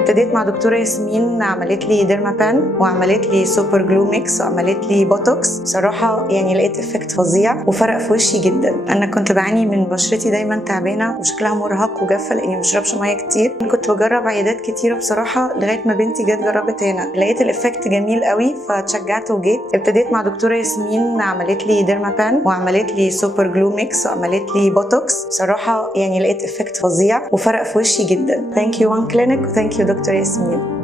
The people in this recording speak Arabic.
ابتديت مع دكتورة ياسمين، عملت لي ديرما بان وعملت لي سوبر جلو ميكس وعملت لي بوتوكس. بصراحة يعني لقيت افكت فظيع وفرق في وشي جدا. انا كنت بعاني من بشرتي دايما تعبانة وشكلها مرهق وجافة لاني ما بشربش ميه كتير. كنت بجرب عيادات كتيرة بصراحة لغاية ما بنتي جت جربت هنا، لقيت الافكت جميل قوي فتشجعت وجيت. ابتديت مع دكتورة ياسمين، عملت لي ديرما بان وعملت لي سوبر جلو ميكس وعملت لي بوتوكس. بصراحة يعني لقيت افكت فظيع وفرق في وشي جدا. ثانك يو وان كلينيك وثانك يو دكتور ياسمين.